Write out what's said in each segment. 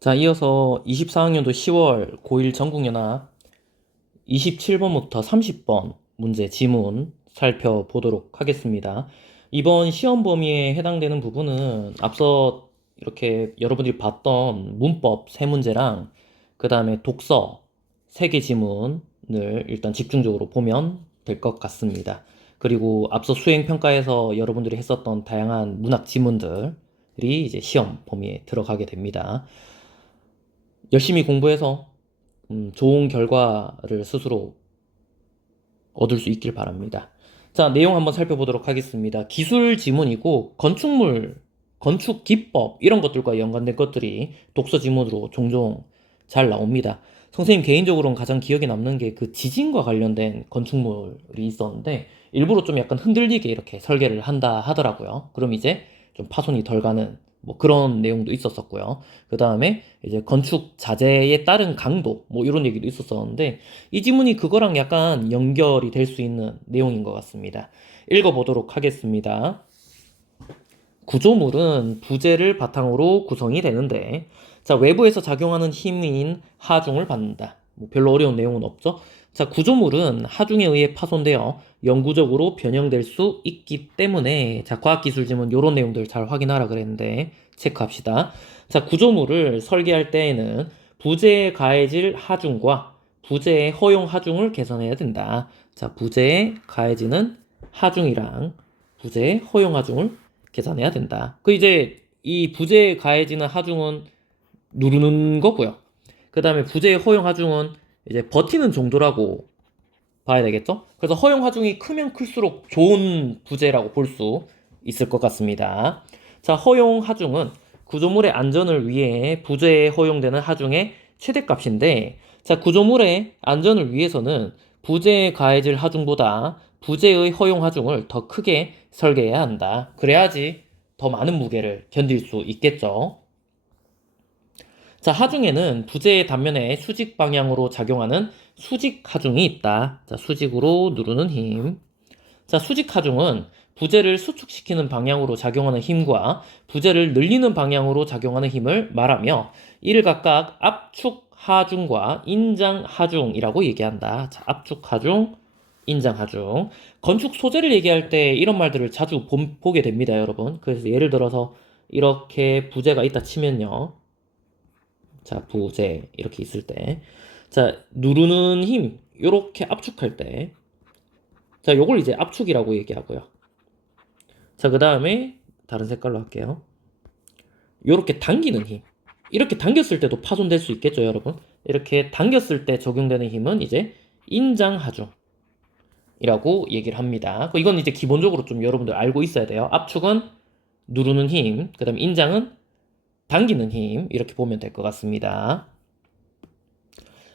자, 이어서 24학년도 10월 고1 전국연합 27번부터 30번 문제 지문 살펴보도록 하겠습니다. 이번 시험 범위에 해당되는 부분은 앞서 이렇게 여러분들이 봤던 문법 3문제랑 그 다음에 독서 3개 지문을 일단 집중적으로 보면 될 것 같습니다. 그리고 앞서 수행평가에서 여러분들이 했었던 다양한 문학 지문들이 이제 시험 범위에 들어가게 됩니다. 열심히 공부해서 좋은 결과를 스스로 얻을 수 있길 바랍니다. 자, 내용 한번 살펴보도록 하겠습니다. 기술 지문이고 건축물, 건축 기법 이런 것들과 연관된 것들이 독서 지문으로 종종 잘 나옵니다. 선생님 개인적으로는 가장 기억에 남는 게 그 지진과 관련된 건축물이 있었는데 일부러 좀 약간 흔들리게 이렇게 설계를 한다 하더라고요. 그럼 이제 좀 파손이 덜 가는 뭐 그런 내용도 있었었고요. 그 다음에 이제 건축 자재에 따른 강도 뭐 이런 얘기도 있었었는데 이 지문이 그거랑 약간 연결이 될 수 있는 내용인 것 같습니다. 읽어보도록 하겠습니다. 구조물은 부재를 바탕으로 구성이 되는데, 자, 외부에서 작용하는 힘인 하중을 받는다. 뭐 별로 어려운 내용은 없죠? 자, 구조물은 하중에 의해 파손되어 영구적으로 변형될 수 있기 때문에, 자, 과학기술 지문 요런 내용들 잘 확인하라 그랬는데, 체크합시다. 자, 구조물을 설계할 때에는 부재에 가해질 하중과 부재의 허용 하중을 계산해야 된다. 자, 부재에 가해지는 하중이랑 부재의 허용 하중을 계산해야 된다. 그 이제 이 부재에 가해지는 하중은 누르는 거고요. 그 다음에 부재의 허용 하중은 이제 버티는 정도라고 봐야 되겠죠? 그래서 허용 하중이 크면 클수록 좋은 부재라고 볼 수 있을 것 같습니다. 자, 허용 하중은 구조물의 안전을 위해 부재에 허용되는 하중의 최대값인데, 자, 구조물의 안전을 위해서는 부재에 가해질 하중보다 부재의 허용 하중을 더 크게 설계해야 한다. 그래야지 더 많은 무게를 견딜 수 있겠죠. 자, 하중에는 부재의 단면에 수직 방향으로 작용하는 수직 하중이 있다. 자, 수직으로 누르는 힘. 자, 수직 하중은 부재를 수축시키는 방향으로 작용하는 힘과 부재를 늘리는 방향으로 작용하는 힘을 말하며 이를 각각 압축 하중과 인장 하중이라고 얘기한다. 자, 압축 하중, 인장 하중. 건축 소재를 얘기할 때 이런 말들을 자주 보게 됩니다, 여러분. 그래서 예를 들어서 이렇게 부재가 있다 치면요. 자, 부재 이렇게 있을 때, 자, 누르는 힘 이렇게 압축할 때, 자, 요걸 이제 압축이라고 얘기하고요. 자, 그 다음에 다른 색깔로 할게요. 요렇게 당기는 힘. 이렇게 당겼을 때도 파손될 수 있겠죠, 여러분? 이렇게 당겼을 때 적용되는 힘은 이제 인장하중이라고 얘기를 합니다. 이건 이제 기본적으로 좀 여러분들 알고 있어야 돼요. 압축은 누르는 힘, 그 다음에 인장은 당기는 힘, 이렇게 보면 될 것 같습니다.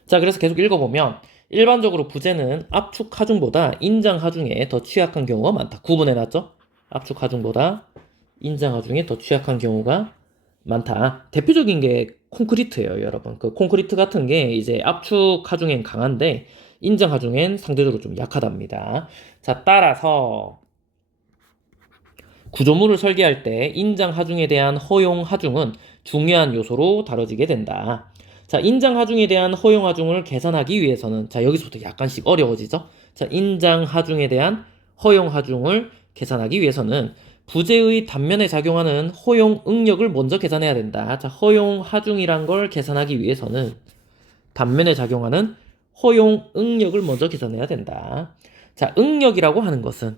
자, 그래서 계속 읽어보면 일반적으로 부재는 압축 하중보다 인장 하중에 더 취약한 경우가 많다. 구분해놨죠? 압축 하중보다 인장 하중에 더 취약한 경우가 많다. 대표적인 게 콘크리트예요, 여러분. 그 콘크리트 같은 게 이제 압축 하중엔 강한데 인장 하중엔 상대적으로 좀 약하답니다. 자, 따라서 구조물을 설계할 때 인장 하중에 대한 허용 하중은 중요한 요소로 다뤄지게 된다. 자, 인장 하중에 대한 허용 하중을 계산하기 위해서는, 자, 여기서부터 약간씩 어려워지죠? 자, 인장 하중에 대한 허용 하중을 계산하기 위해서는 부재의 단면에 작용하는 허용 응력을 먼저 계산해야 된다. 자, 허용 하중이란 걸 계산하기 위해서는 단면에 작용하는 허용 응력을 먼저 계산해야 된다. 자, 응력이라고 하는 것은,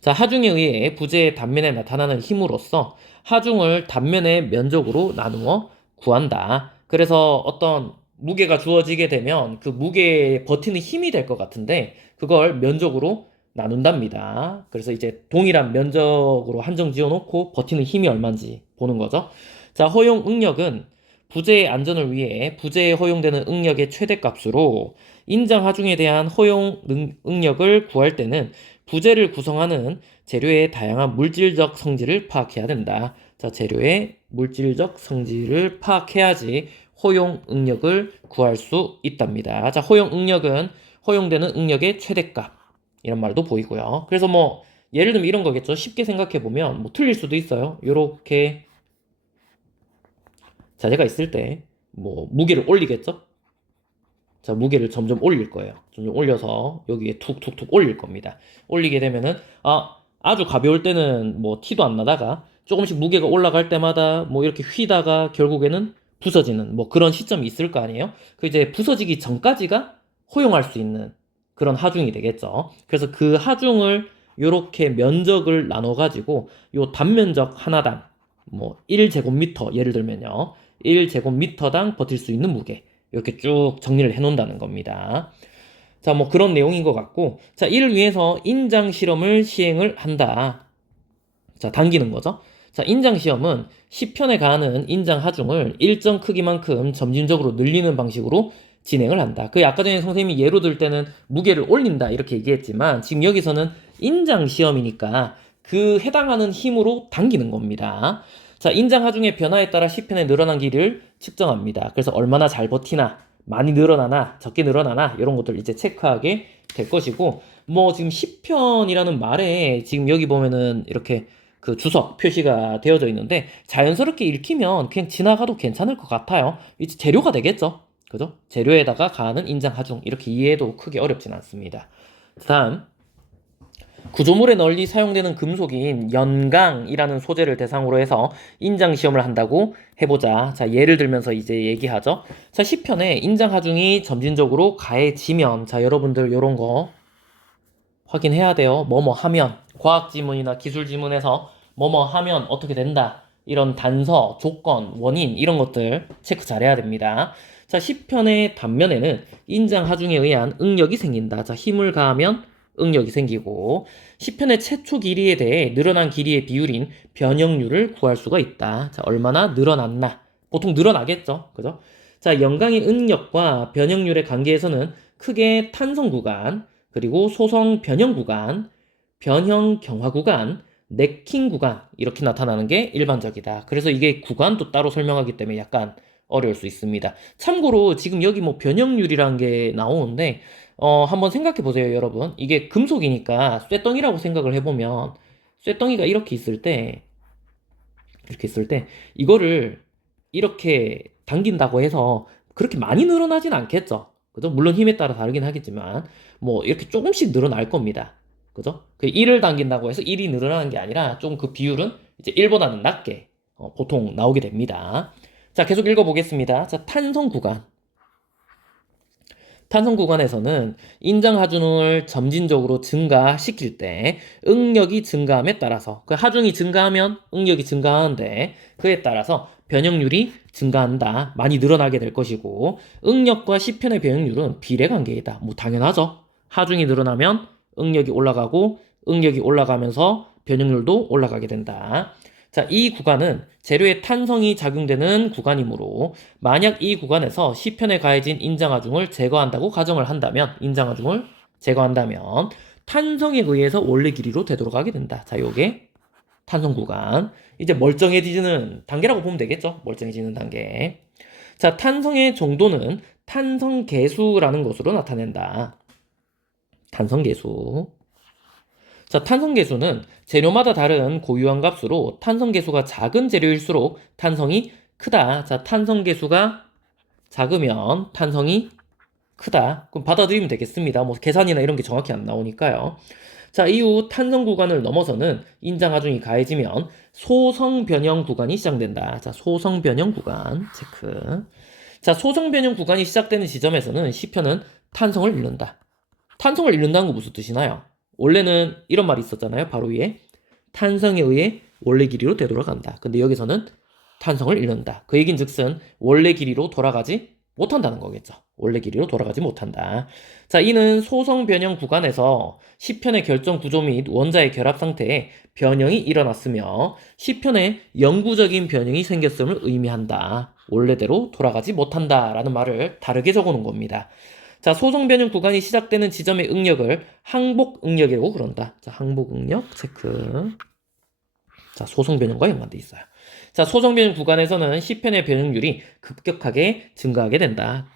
자, 하중에 의해 부재의 단면에 나타나는 힘으로써 하중을 단면의 면적으로 나누어 구한다. 그래서 어떤 무게가 주어지게 되면 그 무게에 버티는 힘이 될 것 같은데 그걸 면적으로 나눈답니다. 그래서 이제 동일한 면적으로 한정 지어 놓고 버티는 힘이 얼마인지 보는 거죠. 자, 허용 응력은 부재의 안전을 위해 부재에 허용되는 응력의 최대값으로 인장 하중에 대한 허용 응력을 구할 때는 부재를 구성하는 재료의 다양한 물질적 성질을 파악해야 된다. 자, 재료의 물질적 성질을 파악해야지 허용 응력을 구할 수 있답니다. 자, 허용 응력은 허용되는 응력의 최대값. 이런 말도 보이고요. 그래서 뭐 예를 들면 이런 거겠죠. 쉽게 생각해 보면 뭐 틀릴 수도 있어요. 요렇게 자제가 있을 때 뭐 무게를 올리겠죠? 자, 무게를 점점 올릴 거예요. 점점 올려서 여기에 툭툭툭 올릴 겁니다. 올리게 되면은 아주 가벼울 때는 뭐 티도 안 나다가 조금씩 무게가 올라갈 때마다 뭐 이렇게 휘다가 결국에는 부서지는 뭐 그런 시점이 있을 거 아니에요? 그 이제 부서지기 전까지가 허용할 수 있는 그런 하중이 되겠죠. 그래서 그 하중을 요렇게 면적을 나눠 가지고 요 단면적 하나당 뭐 1제곱미터 예를 들면요. 1제곱미터당 버틸 수 있는 무게 이렇게 쭉 정리를 해 놓는다는 겁니다. 자, 뭐 그런 내용인 것 같고, 자, 이를 위해서 인장 실험을 시행을 한다. 자, 당기는 거죠. 자, 인장 시험은 10편에 가하는 인장 하중을 일정 크기만큼 점진적으로 늘리는 방식으로 진행을 한다. 그 아까 전에 선생님이 예로 들 때는 무게를 올린다 이렇게 얘기했지만 지금 여기서는 인장 시험이니까 그 해당하는 힘으로 당기는 겁니다. 자, 인장 하중의 변화에 따라 10편의 늘어난 길이를 측정합니다. 그래서 얼마나 잘 버티나, 많이 늘어나나, 적게 늘어나나 이런 것들 이제 체크하게 될 것이고 뭐 지금 10편이라는 말에 지금 여기 보면은 이렇게 그 주석 표시가 되어져 있는데 자연스럽게 읽히면 그냥 지나가도 괜찮을 것 같아요. 이제 재료가 되겠죠. 그죠? 재료에다가 가하는 인장 하중 이렇게 이해해도 크게 어렵진 않습니다. 다음 구조물에 널리 사용되는 금속인 연강이라는 소재를 대상으로 해서 인장 시험을 한다고 해보자. 자, 예를 들면서 이제 얘기하죠. 자, 10편에 인장 하중이 점진적으로 가해지면 자, 여러분들 요런 거 확인해야 돼요. 뭐뭐 하면 과학 지문이나 기술 지문에서 뭐뭐 하면 어떻게 된다. 이런 단서, 조건, 원인 이런 것들 체크 잘해야 됩니다. 자, 10편의 단면에는 인장 하중에 의한 응력이 생긴다. 자, 힘을 가하면 응력이 생기고 10편의 최초 길이에 대해 늘어난 길이의 비율인 변형률을 구할 수가 있다. 자, 얼마나 늘어났나? 보통 늘어나겠죠. 그죠? 자, 연강의 응력과 변형률의 관계에서는 크게 탄성 구간, 그리고 소성 변형 구간, 변형 경화 구간, 네킹 구간 이렇게 나타나는 게 일반적이다. 그래서 이게 구간도 따로 설명하기 때문에 약간 어려울 수 있습니다. 참고로 지금 여기 뭐 변형률이라는 게 나오는데 한번 생각해 보세요, 여러분. 이게 금속이니까 쇠덩이라고 생각을 해보면 쇠덩이가 이렇게 있을 때 이거를 이렇게 당긴다고 해서 그렇게 많이 늘어나진 않겠죠. 그죠? 물론 힘에 따라 다르긴 하겠지만 뭐 이렇게 조금씩 늘어날 겁니다. 그죠? 그 1을 당긴다고 해서 1이 늘어나는 게 아니라 좀 그 비율은 이제 1보다는 낮게 보통 나오게 됩니다. 자, 계속 읽어보겠습니다. 자, 탄성 구간. 탄성 구간에서는 인장 하중을 점진적으로 증가시킬 때 응력이 증가함에 따라서 그 하중이 증가하면 응력이 증가하는데 그에 따라서 변형률이 증가한다. 많이 늘어나게 될 것이고 응력과 10편의 변형률은 비례관계이다. 뭐 당연하죠. 하중이 늘어나면 응력이 올라가고 응력이 올라가면서 변형률도 올라가게 된다. 자, 이 구간은 재료의 탄성이 작용되는 구간이므로 만약 이 구간에서 10편에 가해진 인장하중을 제거한다고 가정을 한다면 인장하중을 제거한다면 탄성에 의해서 원래 길이로 되돌아가게 된다. 자, 요게 탄성 구간. 이제 멀쩡해지는 단계라고 보면 되겠죠. 멀쩡해지는 단계. 자, 탄성의 정도는 탄성 계수라는 것으로 나타낸다. 탄성 계수. 자, 탄성 계수는 재료마다 다른 고유한 값으로 탄성 계수가 작은 재료일수록 탄성이 크다. 자, 탄성 계수가 작으면 탄성이 크다. 그럼 받아들이면 되겠습니다. 뭐 계산이나 이런 게 정확히 안 나오니까요. 자, 이후 탄성 구간을 넘어서는 인장 하중이 가해지면 소성 변형 구간이 시작된다. 자, 소성 변형 구간 체크. 자, 소성 변형 구간이 시작되는 지점에서는 10편은 탄성을 잃는다. 탄성을 잃는다는 거 무슨 뜻이나요? 원래는 이런 말이 있었잖아요. 바로 위에 탄성에 의해 원래 길이로 되돌아간다. 근데 여기서는 탄성을 잃는다. 그 얘긴즉슨 원래 길이로 돌아가지 못한다는 거겠죠. 원래 길이로 돌아가지 못한다. 자, 이는 소성 변형 구간에서 10편의 결정 구조 및 원자의 결합 상태에 변형이 일어났으며 10편에 영구적인 변형이 생겼음을 의미한다. 원래대로 돌아가지 못한다라는 말을 다르게 적어놓은 겁니다. 자, 소성 변형 구간이 시작되는 지점의 응력을 항복 응력이라고 그런다. 자, 항복 응력 체크. 자, 소성 변형과 연관돼 있어요. 자, 소성 변형 구간에서는 10편의 변형률이 급격하게 증가하게 된다.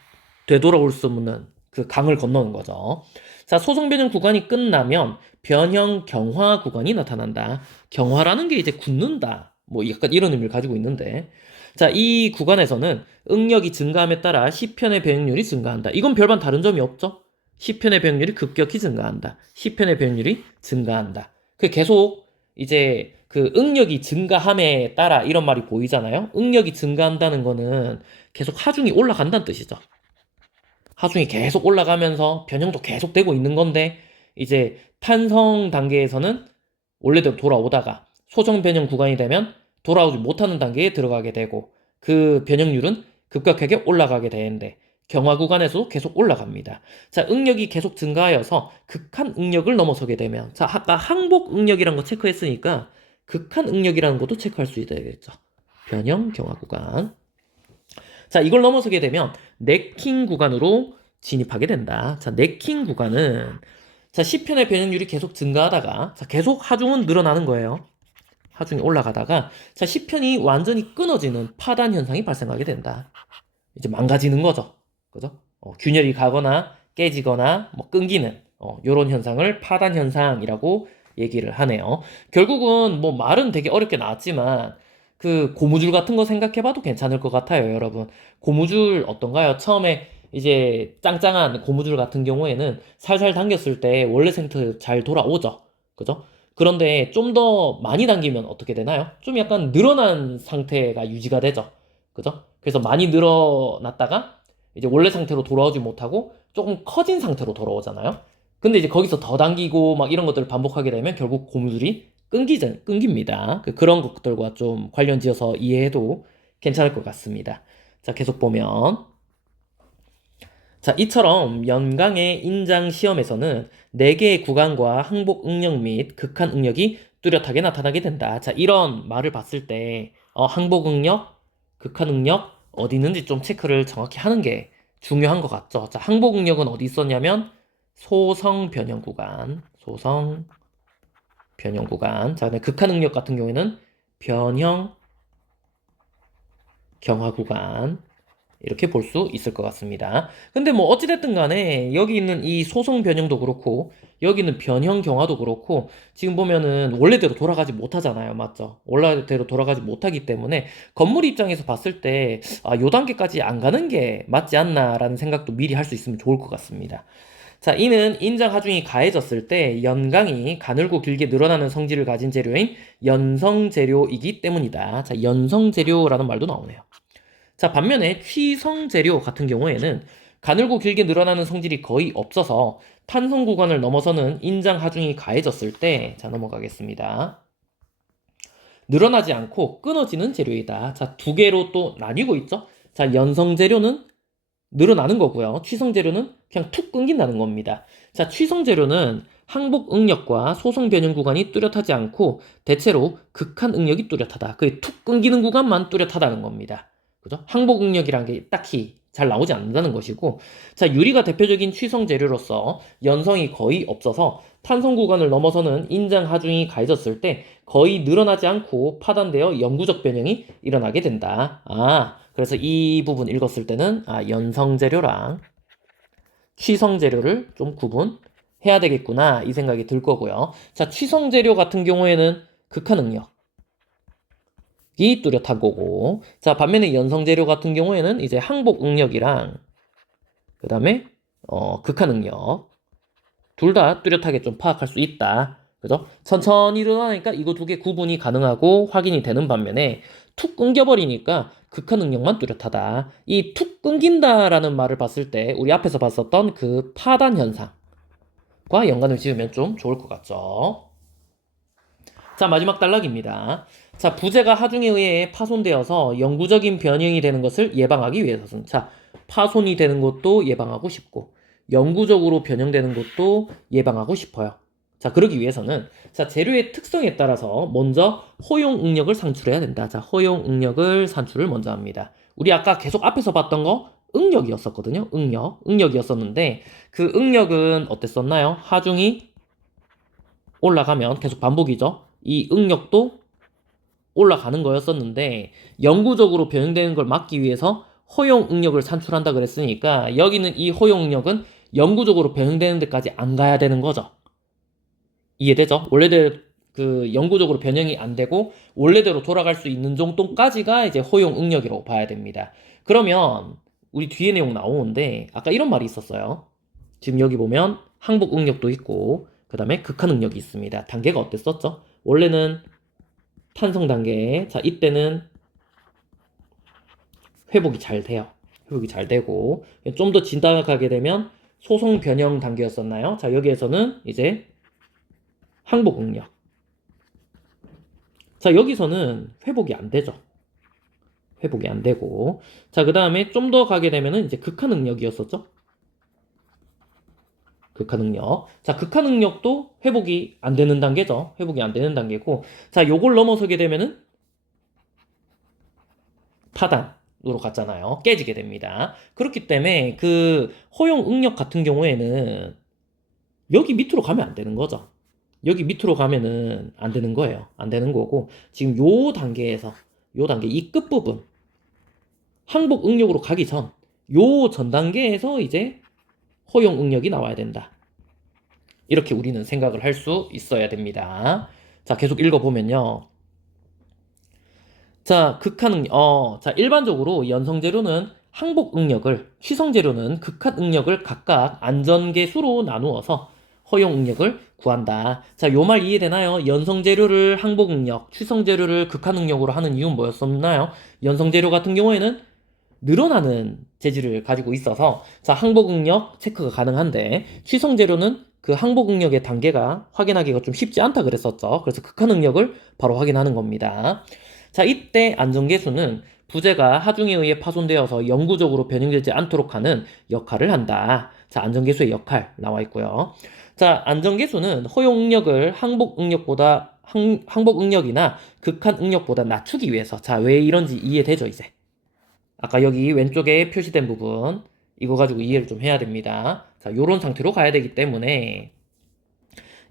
되돌아올 수 없는 그 강을 건너는 거죠. 자, 소성 변형 구간이 끝나면 변형 경화 구간이 나타난다. 경화라는 게 이제 굳는다. 뭐 약간 이런 의미를 가지고 있는데 자, 이 구간에서는 응력이 증가함에 따라 시편의 변형률이 증가한다. 이건 별반 다른 점이 없죠? 시편의 변형률이 급격히 증가한다. 시편의 변형률이 증가한다. 그 계속 이제 그 응력이 증가함에 따라 이런 말이 보이잖아요. 응력이 증가한다는 거는 계속 하중이 올라간다는 뜻이죠. 하중이 계속 올라가면서 변형도 계속 되고 있는 건데 이제 탄성 단계에서는 원래대로 돌아오다가 소정 변형 구간이 되면 돌아오지 못하는 단계에 들어가게 되고 그 변형률은 급격하게 올라가게 되는데 경화 구간에서도 계속 올라갑니다. 자, 응력이 계속 증가하여서 극한 응력을 넘어서게 되면 자, 아까 항복 응력이라는 거 체크했으니까 극한 응력이라는 것도 체크할 수 있어야 되겠죠. 변형 경화 구간. 자, 이걸 넘어서게 되면 네킹 구간으로 진입하게 된다. 자, 네킹 구간은 자, 시편의 변형률이 계속 증가하다가 자, 계속 하중은 늘어나는 거예요. 하중이 올라가다가 자, 시편이 완전히 끊어지는 파단 현상이 발생하게 된다. 이제 망가지는 거죠. 그죠? 균열이 가거나 깨지거나 뭐 끊기는 요런 현상을 파단 현상이라고 얘기를 하네요. 결국은 뭐 말은 되게 어렵게 나왔지만 그 고무줄 같은 거 생각해봐도 괜찮을 것 같아요, 여러분. 고무줄 어떤가요? 처음에 이제 짱짱한 고무줄 같은 경우에는 살살 당겼을 때 원래 상태 잘 돌아오죠. 그죠? 그런데 좀 더 많이 당기면 어떻게 되나요? 좀 약간 늘어난 상태가 유지가 되죠. 그죠? 그래서 많이 늘어났다가 이제 원래 상태로 돌아오지 못하고 조금 커진 상태로 돌아오잖아요. 근데 이제 거기서 더 당기고 막 이런 것들을 반복하게 되면 결국 고무줄이 끊깁니다. 그런 것들과 좀 관련 지어서 이해해도 괜찮을 것 같습니다. 자, 계속 보면. 자, 이처럼 연강의 인장 시험에서는 4개의 구간과 항복 응력 및 극한 응력이 뚜렷하게 나타나게 된다. 자, 이런 말을 봤을 때 항복 응력, 극한 응력 어디 있는지 좀 체크를 정확히 하는 게 중요한 것 같죠. 자, 항복 응력은 어디 있었냐면 소성 변형 구간, 소성 변형 구간. 자, 근데 극한 응력 같은 경우에는 변형 경화 구간. 이렇게 볼 수 있을 것 같습니다. 근데 뭐 어찌됐든 간에 여기 있는 이 소송 변형도 그렇고 여기 있는 변형 경화도 그렇고 지금 보면은 원래대로 돌아가지 못하잖아요. 맞죠? 원래대로 돌아가지 못하기 때문에 건물 입장에서 봤을 때 요 단계까지 안 가는 게 맞지 않나라는 생각도 미리 할 수 있으면 좋을 것 같습니다. 자, 이는 인장 하중이 가해졌을 때 연강이 가늘고 길게 늘어나는 성질을 가진 재료인 연성재료이기 때문이다. 자, 연성재료라는 말도 나오네요. 자, 반면에 취성재료 같은 경우에는 가늘고 길게 늘어나는 성질이 거의 없어서 탄성 구간을 넘어서는 인장 하중이 가해졌을 때, 자, 넘어가겠습니다. 늘어나지 않고 끊어지는 재료이다. 자, 두 개로 또 나뉘고 있죠. 자, 연성재료는 늘어나는 거고요. 취성재료는 그냥 툭 끊긴다는 겁니다. 자, 취성재료는 항복 응력과 소성 변형 구간이 뚜렷하지 않고 대체로 극한 응력이 뚜렷하다. 그 툭 끊기는 구간만 뚜렷하다는 겁니다. 그죠? 항복 응력이란 게 딱히 잘 나오지 않는다는 것이고, 자, 유리가 대표적인 취성 재료로서 연성이 거의 없어서 탄성 구간을 넘어서는 인장 하중이 가해졌을 때 거의 늘어나지 않고 파단되어 영구적 변형이 일어나게 된다. 그래서 이 부분 읽었을 때는 연성 재료랑 취성 재료를 좀 구분해야 되겠구나 이 생각이 들 거고요. 자, 취성 재료 같은 경우에는 극한 응력 이 뚜렷한 거고, 자, 반면에 연성재료 같은 경우에는 이제 항복 응력이랑 그 다음에 극한 응력 둘 다 뚜렷하게 좀 파악할 수 있다. 그죠? 천천히 일어나니까 이거 두 개 구분이 가능하고 확인이 되는 반면에 툭 끊겨버리니까 극한 응력만 뚜렷하다. 이 툭 끊긴다라는 말을 봤을 때 우리 앞에서 봤었던 그 파단 현상과 연관을 지으면 좀 좋을 것 같죠? 자, 마지막 단락입니다. 자, 부재가 하중에 의해 파손되어서 영구적인 변형이 되는 것을 예방하기 위해서는 자, 파손이 되는 것도 예방하고 싶고 영구적으로 변형되는 것도 예방하고 싶어요. 자, 그러기 위해서는 자, 재료의 특성에 따라서 먼저 허용 응력을 산출해야 된다. 자, 허용 응력을 산출을 먼저 합니다. 우리 아까 계속 앞에서 봤던 거 응력이었었거든요. 응력이었었는데 그 응력은 어땠었나요? 하중이 올라가면 계속 반복이죠. 이 응력도 올라가는 거였었는데 영구적으로 변형되는 걸 막기 위해서 허용 응력을 산출한다 그랬으니까 여기는 이 허용 응력은 영구적으로 변형되는 데까지 안 가야 되는 거죠. 이해되죠? 원래대로 그 영구적으로 변형이 안 되고 원래대로 돌아갈 수 있는 정도까지가 이제 허용 응력이라고 봐야 됩니다. 그러면 우리 뒤에 내용 나오는데 아까 이런 말이 있었어요. 지금 여기 보면 항복 응력도 있고 그 다음에 극한 응력이 있습니다. 단계가 어땠었죠? 원래는 탄성 단계, 자 이때는 회복이 잘 돼요. 회복이 잘 되고 좀 더 진단하게 되면 소송 변형 단계였었나요? 자 여기에서는 이제 항복 응력. 자 여기서는 회복이 안 되죠. 회복이 안 되고 자 그 다음에 좀 더 가게 되면은 이제 극한 응력이었었죠. 극한 응력. 자 극한 응력도 회복이 안 되는 단계죠. 회복이 안 되는 단계고 자 요걸 넘어서게 되면은 파단으로 갔잖아요. 깨지게 됩니다. 그렇기 때문에 그 허용 응력 같은 경우에는 여기 밑으로 가면 안 되는 거죠. 여기 밑으로 가면은 안 되는 거예요. 안 되는 거고 지금 요 단계에서 요 단계 이 끝부분 항복 응력으로 가기 전 요 전 단계에서 이제 허용 응력이 나와야 된다. 이렇게 우리는 생각을 할 수 있어야 됩니다. 자, 계속 읽어보면요. 자, 자, 일반적으로 연성재료는 항복 응력을, 취성재료는 극한 응력을 각각 안전계수로 나누어서 허용 응력을 구한다. 자, 요 말 이해되나요? 연성재료를 항복 응력, 취성재료를 극한 응력으로 하는 이유는 뭐였었나요? 연성재료 같은 경우에는 늘어나는 재질을 가지고 있어서 자, 항복 응력 체크가 가능한데 취성재료는 그 항복 응력의 단계가 확인하기가 좀 쉽지 않다 그랬었죠. 그래서 극한 응력을 바로 확인하는 겁니다. 자, 이때 안전계수는 부재가 하중에 의해 파손되어서 영구적으로 변형되지 않도록 하는 역할을 한다. 자, 안전계수의 역할 나와 있고요. 자, 안전계수는 허용 응력을 항복 응력이나 극한 응력보다 낮추기 위해서 자, 왜 이런지 이해되죠, 이제? 아까 여기 왼쪽에 표시된 부분 이거 가지고 이해를 좀 해야 됩니다. 자, 요런 상태로 가야 되기 때문에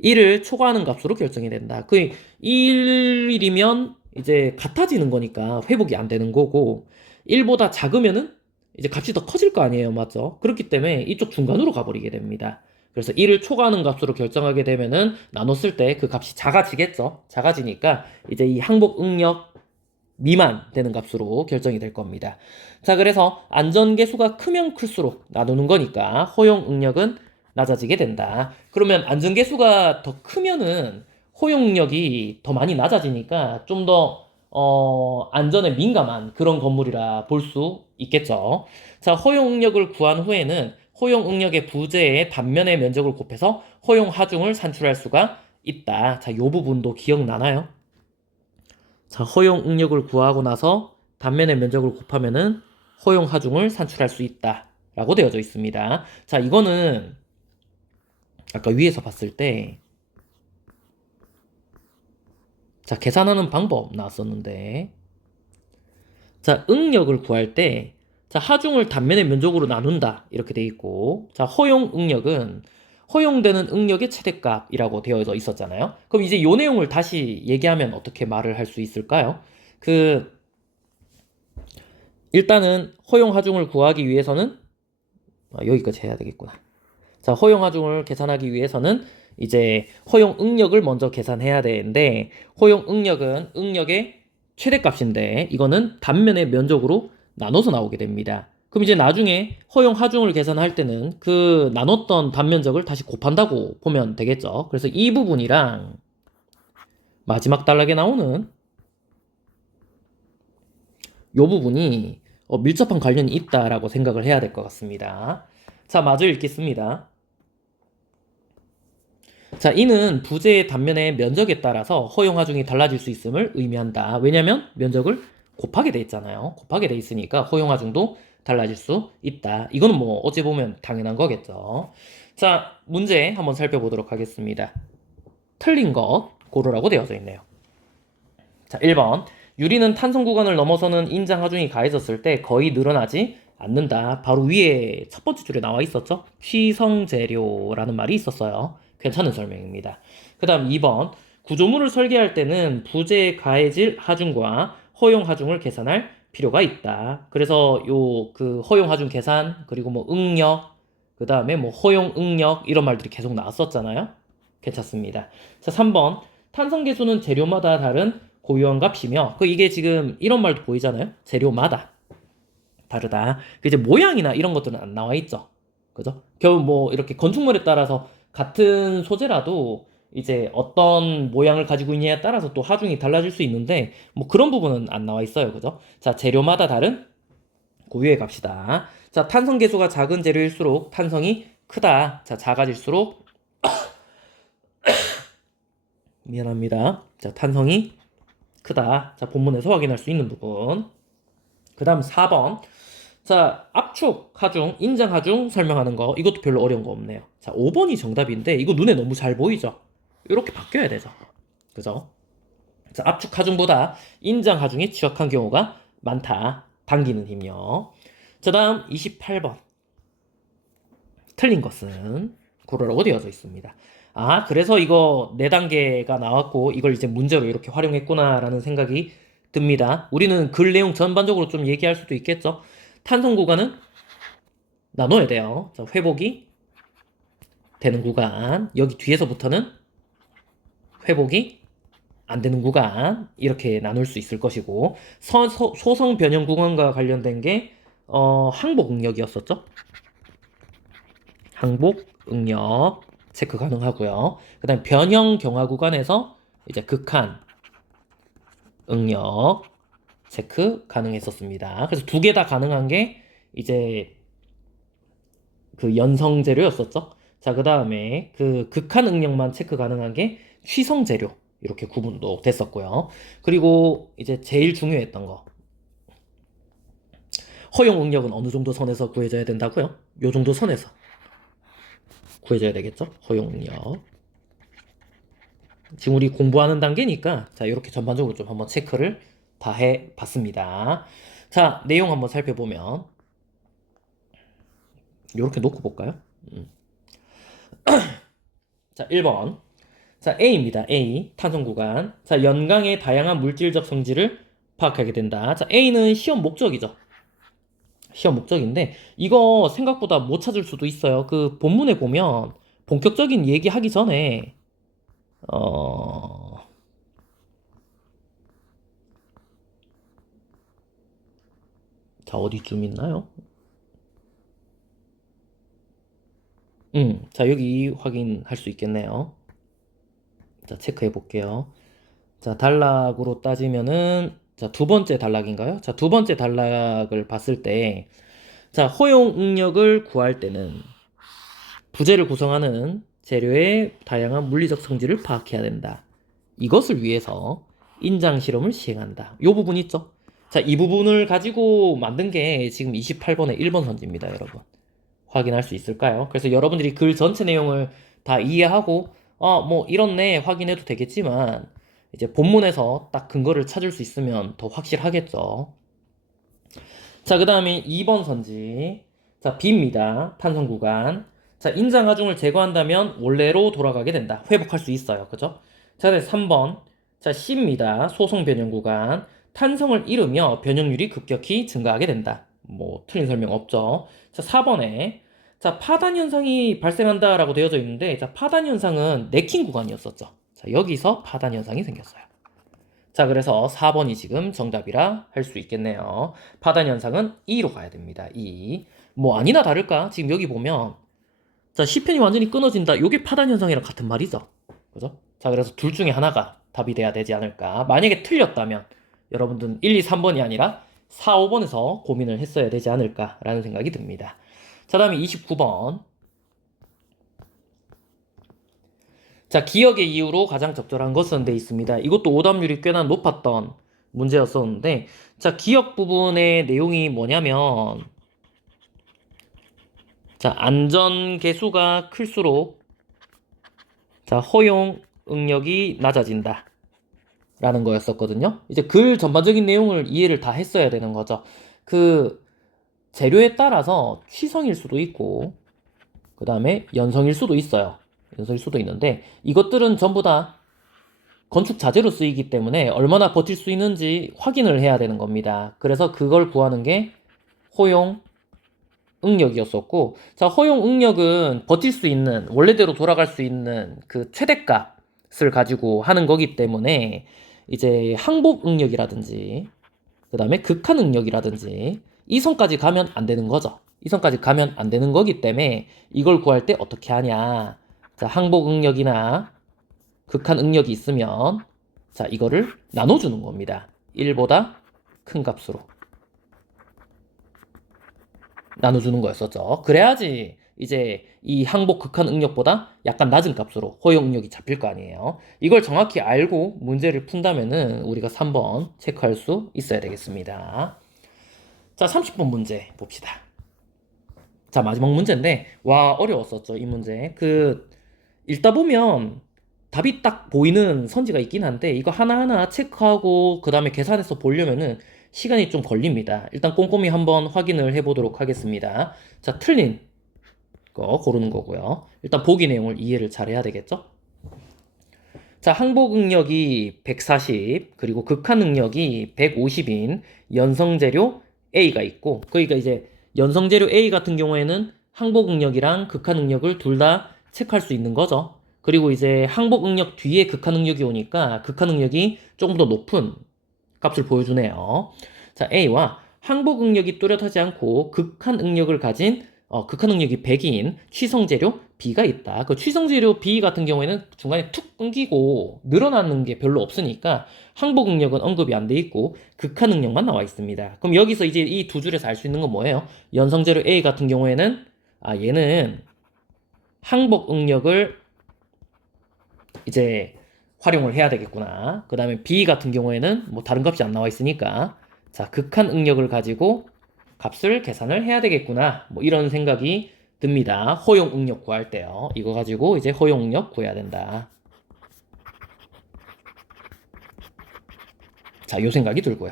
1을 초과하는 값으로 결정이 된다. 그 1이면 이제 같아지는 거니까 회복이 안 되는 거고 1보다 작으면은 이제 값이 더 커질 거 아니에요. 맞죠? 그렇기 때문에 이쪽 중간으로 가버리게 됩니다. 그래서 1을 초과하는 값으로 결정하게 되면은 나눴을 때 그 값이 작아지겠죠? 작아지니까 이제 이 항복 응력 미만 되는 값으로 결정이 될 겁니다. 자, 그래서 안전계수가 크면 클수록 나누는 거니까 허용 응력은 낮아지게 된다. 그러면 안전계수가 더 크면은 허용 응력이 더 많이 낮아지니까 좀 더 안전에 민감한 그런 건물이라 볼 수 있겠죠. 자, 허용 응력을 구한 후에는 허용 응력의 부재의 단면의 면적을 곱해서 허용 하중을 산출할 수가 있다. 자, 요 부분도 기억나나요? 자, 허용 응력을 구하고 나서 단면의 면적을 곱하면은 허용 하중을 산출할 수 있다. 라고 되어져 있습니다. 자, 이거는 아까 위에서 봤을 때 자, 계산하는 방법 나왔었는데 자, 응력을 구할 때 자, 하중을 단면의 면적으로 나눈다. 이렇게 돼 있고 자, 허용 응력은 허용되는 응력의 최대값이라고 되어져 있었잖아요. 그럼 이제 요 내용을 다시 얘기하면 어떻게 말을 할 수 있을까요? 일단은 허용 하중을 구하기 위해서는 여기까지 해야 되겠구나. 자, 허용 하중을 계산하기 위해서는 이제 허용 응력을 먼저 계산해야 되는데 허용 응력은 응력의 최대값인데 이거는 단면의 면적으로 나눠서 나오게 됩니다. 그럼 이제 나중에 허용 하중을 계산할 때는 그 나눴던 단면적을 다시 곱한다고 보면 되겠죠. 그래서 이 부분이랑 마지막 단락에 나오는 이 부분이 밀접한 관련이 있다라고 생각을 해야 될 것 같습니다. 자, 마저 읽겠습니다. 자, 이는 부재의 단면의 면적에 따라서 허용 하중이 달라질 수 있음을 의미한다. 왜냐면 면적을 곱하게 돼 있잖아요. 곱하게 돼 있으니까 허용 하중도 달라질 수 있다. 이거는 뭐 어찌 보면 당연한 거겠죠. 자, 문제 한번 살펴보도록 하겠습니다. 틀린 것 고르라고 되어져 있네요. 자, 1번. 유리는 탄성 구간을 넘어서는 인장 하중이 가해졌을 때 거의 늘어나지 않는다. 바로 위에 첫 번째 줄에 나와 있었죠? 취성재료라는 말이 있었어요. 괜찮은 설명입니다. 그 다음 2번. 구조물을 설계할 때는 부재 가해질 하중과 허용 하중을 계산할 필요가 있다. 그래서 그 허용 하중 계산, 그리고 뭐 응력, 그 다음에 뭐 허용 응력 이런 말들이 계속 나왔었잖아요. 괜찮습니다. 자, 3번. 탄성계수는 재료마다 다른 고유한 값이며, 이게 지금 이런 말도 보이잖아요. 재료마다 다르다. 이제 모양이나 이런 것들은 안 나와 있죠. 그죠? 겨우 뭐 이렇게 건축물에 따라서 같은 소재라도 이제 어떤 모양을 가지고 있냐에 따라서 또 하중이 달라질 수 있는데 뭐 그런 부분은 안 나와 있어요. 그죠? 자, 재료마다 다른 고유의 값이다. 자, 탄성 계수가 작은 재료일수록 탄성이 크다. 자, 작아질수록 미안합니다. 자, 탄성이 크다. 자, 본문에서 확인할 수 있는 부분. 그 다음 4번. 자, 압축, 하중, 인장, 하중 설명하는 거. 이것도 별로 어려운 거 없네요. 자, 5번이 정답인데 이거 눈에 너무 잘 보이죠? 이렇게 바뀌어야 되죠. 그죠? 자, 압축, 하중보다 인장, 하중이 취약한 경우가 많다. 당기는 힘이요. 자, 다음 28번. 틀린 것은 고르라고 되어져 있습니다. 아, 그래서 이거 4단계가 나왔고 이걸 이제 문제로 이렇게 활용했구나라는 생각이 듭니다. 우리는 글 내용 전반적으로 좀 얘기할 수도 있겠죠. 탄성 구간은 나눠야 돼요. 자, 회복이 되는 구간, 여기 뒤에서부터는 회복이 안 되는 구간, 이렇게 나눌 수 있을 것이고, 소성 변형 구간과 관련된 게 항복 응력이었었죠. 항복 응력 체크 가능하고요. 그 다음 변형 경화 구간에서 이제 극한 응력 체크 가능했었습니다. 그래서 2개 다 가능한 게 이제 그 연성 재료였었죠. 자, 그 다음에 그 극한 응력만 체크 가능한 게 취성 재료 이렇게 구분도 됐었고요. 그리고 이제 제일 중요했던 거, 허용 응력은 어느 정도 선에서 구해져야 된다고요? 요 정도 선에서 구해져야 되겠죠? 허용 응력. 지금 우리 공부하는 단계니까 자, 이렇게 전반적으로 좀 한번 체크를 다 해봤습니다. 자, 내용 한번 살펴보면 이렇게 놓고 볼까요? 자, 1번. 자, A입니다. A. 탄성 구간. 자, 연강의 다양한 물질적 성질을 파악하게 된다. 자, A는 시험 목적이죠. 시험 목적인데 이거 생각보다 못 찾을 수도 있어요. 그 본문에 보면 본격적인 얘기하기 전에 자, 어디쯤 있나요? 자, 여기 확인할 수 있겠네요. 자, 체크해 볼게요. 자, 단락으로 따지면은 자, 2번째 단락인가요? 자, 2번째 단락을 봤을 때 자, 허용 응력을 구할 때는 부재를 구성하는 재료의 다양한 물리적 성질을 파악해야 된다. 이것을 위해서 인장 실험을 시행한다. 이 부분 있죠? 자, 이 부분을 가지고 만든 게 지금 28번의 1번 선지입니다, 여러분. 확인할 수 있을까요? 그래서 여러분들이 글 전체 내용을 다 이해하고 뭐 이렇네 확인해도 되겠지만 이제 본문에서 딱 근거를 찾을 수 있으면 더 확실하겠죠. 자, 그 다음에 2번 선지. 자, B입니다. 탄성 구간. 자, 인장 하중을 제거한다면 원래로 돌아가게 된다. 회복할 수 있어요. 그죠? 자, 네, 3번. 자, C입니다. 소성 변형 구간. 탄성을 잃으며 변형률이 급격히 증가하게 된다. 뭐, 틀린 설명 없죠. 자, 4번에. 자, 파단 현상이 발생한다라고 되어져 있는데, 자, 파단 현상은 네킹 구간이었었죠. 자, 여기서 파단 현상이 생겼어요. 자, 그래서 4번이 지금 정답이라 할 수 있겠네요. 파단 현상은 2로 가야 됩니다. 2. 뭐 아니나 다를까? 지금 여기 보면 자, 시편이 완전히 끊어진다. 요게 파단 현상이랑 같은 말이죠. 그죠? 자, 그래서 둘 중에 하나가 답이 돼야 되지 않을까? 만약에 틀렸다면 여러분들은 1, 2, 3번이 아니라 4, 5번에서 고민을 했어야 되지 않을까라는 생각이 듭니다. 자, 다음에 29번. 자, 기억의 이유로 가장 적절한 것은 돼 있습니다. 이것도 오답률이 꽤나 높았던 문제였었는데, 자, 기억 부분의 내용이 뭐냐면, 자, 안전 계수가 클수록, 자, 허용 응력이 낮아진다. 라는 거였었거든요. 이제 글 전반적인 내용을 이해를 다 했어야 되는 거죠. 그, 재료에 따라서 취성일 수도 있고, 그 다음에 연성일 수도 있어요. 연성일 수도 있는데, 이것들은 전부 다 건축 자재로 쓰이기 때문에 얼마나 버틸 수 있는지 확인을 해야 되는 겁니다. 그래서 그걸 구하는 게 허용 응력이었었고, 자, 허용 응력은 버틸 수 있는, 원래대로 돌아갈 수 있는 그 최대값, 것을 가지고 하는 거기 때문에 이제 항복 응력이라든지 그 다음에 극한 응력이라든지 이 선까지 가면 안 되는 거죠. 이 선까지 가면 안 되는 거기 때문에 이걸 구할 때 어떻게 하냐. 자, 항복 응력이나 극한 응력이 있으면 자, 이거를 나눠주는 겁니다. 1보다 큰 값으로 나눠주는 거였었죠. 그래야지 이제 이 항복 극한 응력보다 약간 낮은 값으로 허용 응력이 잡힐 거 아니에요. 이걸 정확히 알고 문제를 푼다면은 우리가 3번 체크할 수 있어야 되겠습니다. 자, 30번 문제 봅시다. 자, 마지막 문제인데 와, 어려웠었죠, 이 문제. 읽다 보면 답이 딱 보이는 선지가 있긴 한데 이거 하나하나 체크하고 그 다음에 계산해서 보려면은 시간이 좀 걸립니다. 일단 꼼꼼히 한번 확인을 해보도록 하겠습니다. 자, 틀린 거 고르는 거고요. 일단 보기 내용을 이해를 잘 해야 되겠죠? 자, 항복 응력이 140 그리고 극한 응력이 150인 연성재료 A가 있고, 그러니까 이제 연성재료 A 같은 경우에는 항복 응력이랑 극한 응력을 둘 다 체크할 수 있는 거죠. 그리고 이제 항복 응력 뒤에 극한 응력이 오니까 극한 응력이 조금 더 높은 값을 보여주네요. 자, A와 항복 응력이 뚜렷하지 않고 극한 응력을 가진 극한 응력이 100인 취성재료 B가 있다. 그 취성재료 B 같은 경우에는 중간에 툭 끊기고 늘어나는 게 별로 없으니까 항복 응력은 언급이 안 돼 있고 극한 응력만 나와 있습니다. 그럼 여기서 이제 이 두 줄에서 알 수 있는 건 뭐예요? 연성재료 A 같은 경우에는 얘는 항복 응력을 이제 활용을 해야 되겠구나. 그 다음에 B 같은 경우에는 뭐 다른 값이 안 나와 있으니까 자, 극한 응력을 가지고 값을 계산을 해야 되겠구나. 뭐 이런 생각이 듭니다. 허용 응력 구할 때요. 이거 가지고 이제 허용 응력 구해야 된다. 자, 요 생각이 들고요.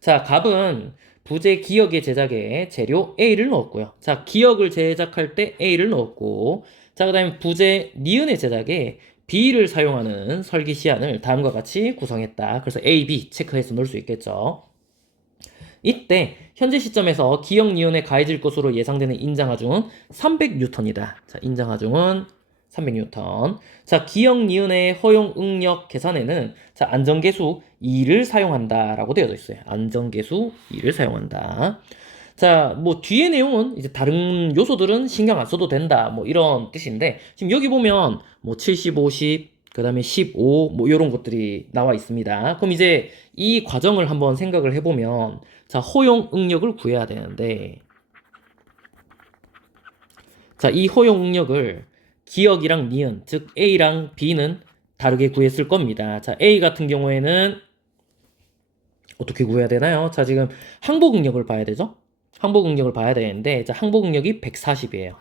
자, 값은 부재 기역의 제작에 재료 A를 넣었고요. 자, 기역을 제작할 때 A를 넣었고, 자, 그 다음에 부재 니은의 제작에 B를 사용하는 설계 시안을 다음과 같이 구성했다. 그래서 A, B 체크해서 넣을 수 있겠죠. 이때 현재 시점에서 기역 니은에 가해질 것으로 예상되는 인장하중은 300N이다. 자, 인장하중은 300N. 자, 기역 니은의 허용 응력 계산에는 자, 안정계수 2를 사용한다라고 되어져 있어요. 안정계수 2를 사용한다. 자, 뭐 뒤에 내용은 이제 다른 요소들은 신경 안 써도 된다. 뭐 이런 뜻인데 지금 여기 보면 뭐 70, 50, 그 다음에 15, 뭐 이런 것들이 나와 있습니다. 그럼 이제 이 과정을 한번 생각을 해보면 자, 허용 응력을 구해야 되는데 자, 이 허용 응력을 기역이랑 니은, 즉 A랑 B는 다르게 구했을 겁니다. 자, A 같은 경우에는 어떻게 구해야 되나요? 자, 지금 항복 응력을 봐야 되죠? 항복 응력을 봐야 되는데 자, 항복 응력이 140이에요.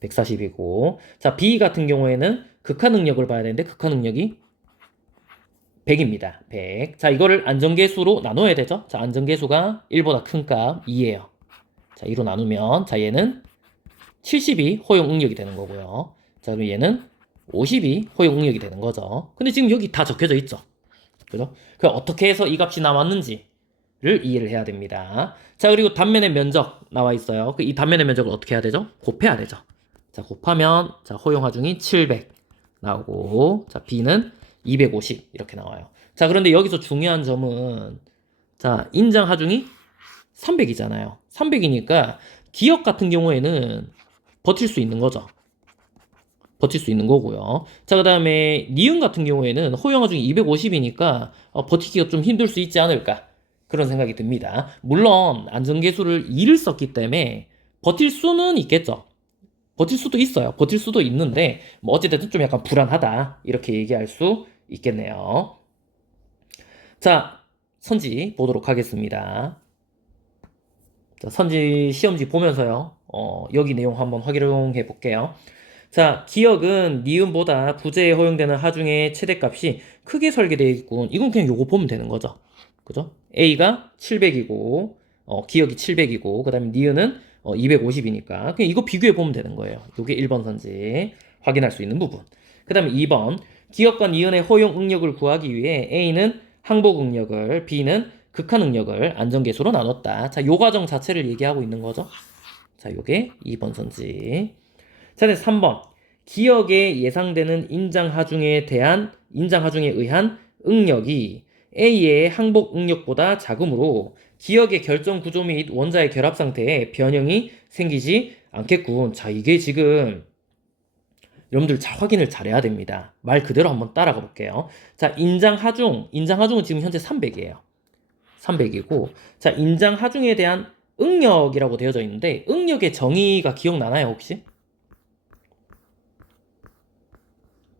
140이고 자, B 같은 경우에는 극한 응력을 봐야 되는데 극한 응력이 100입니다. 100. 자, 이거를 안정계수로 나눠야 되죠? 자, 안정계수가 1보다 큰 값 2예요. 자, 2로 나누면 자, 얘는 70이 허용 응력이 되는 거고요. 자, 그럼 얘는 50이 허용 응력이 되는 거죠. 근데 지금 여기 다 적혀져 있죠? 그죠? 그럼 어떻게 해서 이 값이 나왔는지를 이해를 해야 됩니다. 자, 그리고 단면의 면적 나와 있어요. 이 단면의 면적을 어떻게 해야 되죠? 곱해야 되죠. 자, 곱하면 자, 허용 하중이 700 나오고 자, B는 250 이렇게 나와요. 자, 그런데 여기서 중요한 점은 자, 인장 하중이 300이잖아요. 300이니까 기역 같은 경우에는 버틸 수 있는 거죠. 버틸 수 있는 거고요. 자, 그 다음에 니은 같은 경우에는 허용 하중이 250이니까 버티기가 좀 힘들 수 있지 않을까 그런 생각이 듭니다. 물론 안정계수를 2를 썼기 때문에 버틸 수는 있겠죠. 버틸 수도 있어요. 버틸 수도 있는데 뭐 어찌됐든 좀 약간 불안하다 이렇게 얘기할 수 있겠네요. 자, 선지 보도록 하겠습니다. 자, 선지 시험지 보면서요. 여기 내용 한번 확인해 볼게요. 자, 기역은 니은보다 부재에 허용되는 하중의 최대값이 크게 설계되어 있군. 이건 그냥 요거 보면 되는 거죠. 그죠? A가 700이고 기역이 700이고 그 다음에 니은은 250이니까 그냥 이거 비교해 보면 되는 거예요. 이게 1번 선지 확인할 수 있는 부분. 그 다음에 2번 기역과 니은의 허용 응력을 구하기 위해 A는 항복 응력을 B는 극한 응력을 안정계수로 나눴다. 자, 요 과정 자체를 얘기하고 있는 거죠. 자, 요게 2번 선지. 자, 3번 기역에 예상되는 인장하중에 의한 응력이 A의 항복 응력보다 작으므로 기역의 결정 구조 및 원자의 결합 상태에 변형이 생기지 않겠군. 자, 이게 지금 여러분들 잘 확인을 잘해야 됩니다. 말 그대로 한번 따라가 볼게요. 자, 인장하중은 지금 현재 300이에요. 300이고, 자, 인장하중에 대한 응력이라고 되어져 있는데, 응력의 정의가 기억나나요, 혹시?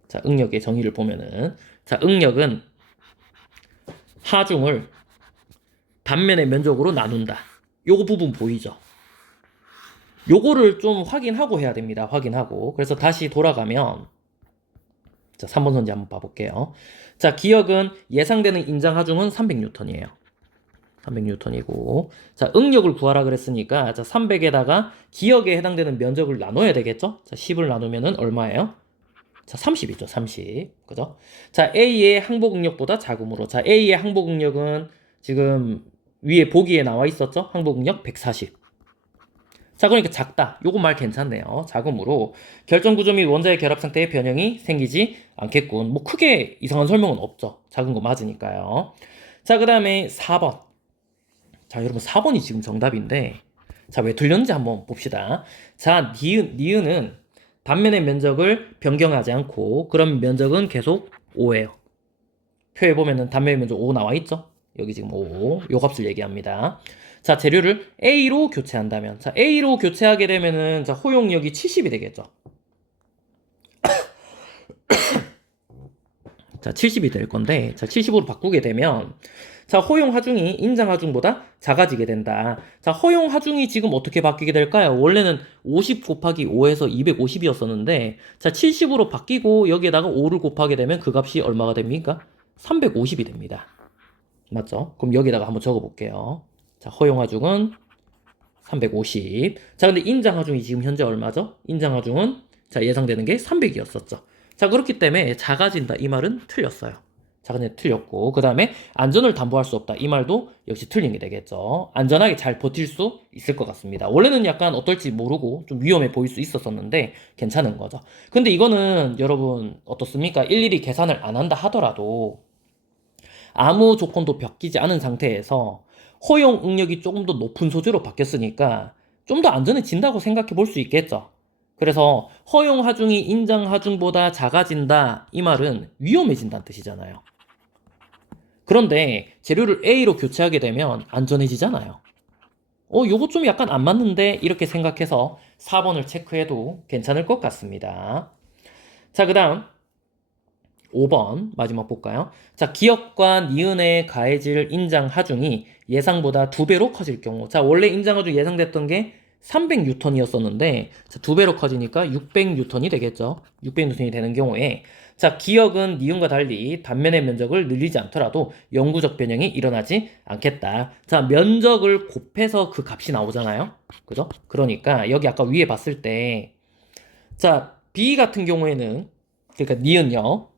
자, 응력의 정의를 보면은, 자, 응력은 하중을 단면의 면적으로 나눈다. 요거 부분 보이죠? 요거를 좀 확인하고 해야 됩니다. 확인하고. 그래서 다시 돌아가면, 자, 3번 선지 한번 봐볼게요. 자, 기역은 예상되는 인장하중은 300N이에요. 300N이고, 자, 응력을 구하라 그랬으니까, 자, 300에다가 기역에 해당되는 면적을 나눠야 되겠죠? 자, 10을 나누면은 얼마예요? 자, 30이죠, 30. 그죠? 자, A의 항복 응력보다 작으므로, 자, A의 항복 응력은 지금 위에 보기에 나와 있었죠? 항복 응력 140. 자, 그러니까 작다. 요거 말 괜찮네요. 작으므로 결정 구조 및 원자의 결합 상태의 변형이 생기지 않겠군. 뭐 크게 이상한 설명은 없죠. 작은 거 맞으니까요. 자, 그 다음에 4번. 자, 여러분 4번이 지금 정답인데, 자, 왜 틀렸는지 한번 봅시다. 자, 니은은 단면의 면적을 변경하지 않고, 그럼 면적은 계속 5예요. 표에 보면은 단면의 면적 5 나와 있죠? 여기 지금 5, 요 값을 얘기합니다. 자, 재료를 A로 교체한다면, 자, A로 교체하게 되면은, 자, 호용력이 70이 되겠죠? 자, 70이 될 건데, 자, 70으로 바꾸게 되면, 자, 허용 하중이 인장 하중보다 작아지게 된다. 자, 허용 하중이 지금 어떻게 바뀌게 될까요? 원래는 50 곱하기 5에서 250이었었는데, 자, 70으로 바뀌고 여기에다가 5를 곱하게 되면 그 값이 얼마가 됩니까? 350이 됩니다. 맞죠? 그럼 여기다가 한번 적어 볼게요. 자, 허용 하중은 350. 자, 근데 인장 하중이 지금 현재 얼마죠? 인장 하중은 자, 예상되는 게 300이었었죠. 자, 그렇기 때문에 작아진다. 이 말은 틀렸어요. 자, 근데 틀렸고, 그 다음에 안전을 담보할 수 없다. 이 말도 역시 틀린 게 되겠죠. 안전하게 잘 버틸 수 있을 것 같습니다. 원래는 약간 어떨지 모르고 좀 위험해 보일 수 있었었는데 괜찮은 거죠. 근데 이거는 여러분 어떻습니까? 일일이 계산을 안 한다 하더라도 아무 조건도 바뀌지 않은 상태에서 허용 응력이 조금 더 높은 소재로 바뀌었으니까 좀 더 안전해진다고 생각해 볼 수 있겠죠. 그래서 허용 하중이 인장 하중보다 작아진다 이 말은 위험해진다는 뜻이잖아요. 그런데 재료를 A로 교체하게 되면 안전해지잖아요. 요거 좀 약간 안 맞는데 이렇게 생각해서 4번을 체크해도 괜찮을 것 같습니다. 자, 그 다음 5번 마지막 볼까요? 자, 기역과 니은에 가해질 인장 하중이 예상보다 2배로 커질 경우, 자, 원래 인장 하중 예상됐던 게 300N이었었는데 자, 2배로 커지니까 600N이 되겠죠. 600N이 되는 경우에 자, 기역은 니은과 달리 단면의 면적을 늘리지 않더라도 영구적 변형이 일어나지 않겠다. 자, 면적을 곱해서 그 값이 나오잖아요. 그죠? 그러니까 여기 아까 위에 봤을 때 자, B 같은 경우에는 그러니까 니은요.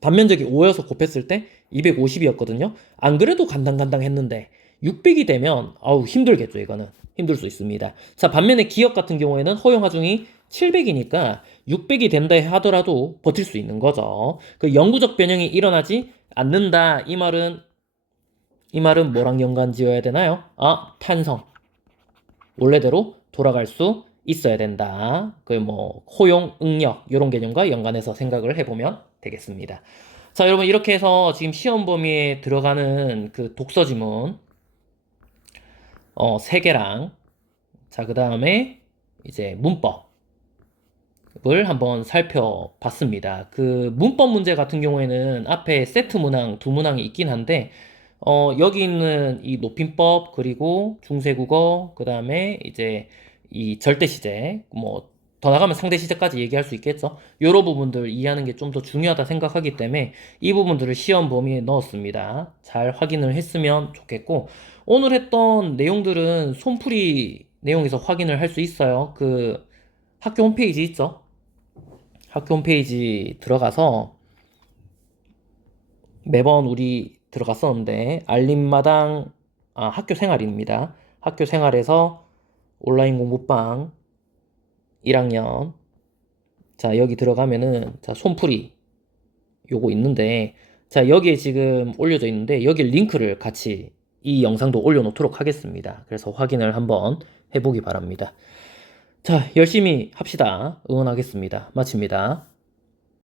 단면적이 5여서 곱했을 때 250이었거든요. 안 그래도 간당간당 했는데 600이 되면 아우 힘들겠죠. 이거는 힘들 수 있습니다. 자, 반면에 기역 같은 경우에는 허용 하중이 700이니까 600이 된다 하더라도 버틸 수 있는 거죠. 그 영구적 변형이 일어나지 않는다. 이 말은 뭐랑 연관 지어야 되나요? 아, 탄성. 원래대로 돌아갈 수 있어야 된다. 그 뭐 호용, 응력 이런 개념과 연관해서 생각을 해보면 되겠습니다. 자, 여러분 이렇게 해서 지금 시험 범위에 들어가는 그 독서 지문 3개랑 자, 그 다음에 이제 문법을 한번 살펴봤습니다. 그 문법 문제 같은 경우에는 앞에 세트 문항, 두 문항이 있긴 한데 여기 있는 이 높임법 그리고 중세국어 그 다음에 이제 이 절대시제 뭐 더 나가면 상대시제까지 얘기할 수 있겠죠. 요런 부분들 이해하는 게 좀 더 중요하다 생각하기 때문에 이 부분들을 시험 범위에 넣었습니다. 잘 확인을 했으면 좋겠고 오늘 했던 내용들은 손풀이 내용에서 확인을 할 수 있어요. 그 학교 홈페이지 있죠. 학교 홈페이지 들어가서 매번 우리 들어갔었는데 알림마당 학교 생활입니다. 학교 생활에서 온라인 공부방 1학년 자, 여기 들어가면은, 자, 손풀이 요거 있는데, 자, 여기에 지금 올려져 있는데, 여기 링크를 같이 이 영상도 올려놓도록 하겠습니다. 그래서 확인을 한번 해보기 바랍니다. 자, 열심히 합시다. 응원하겠습니다. 마칩니다.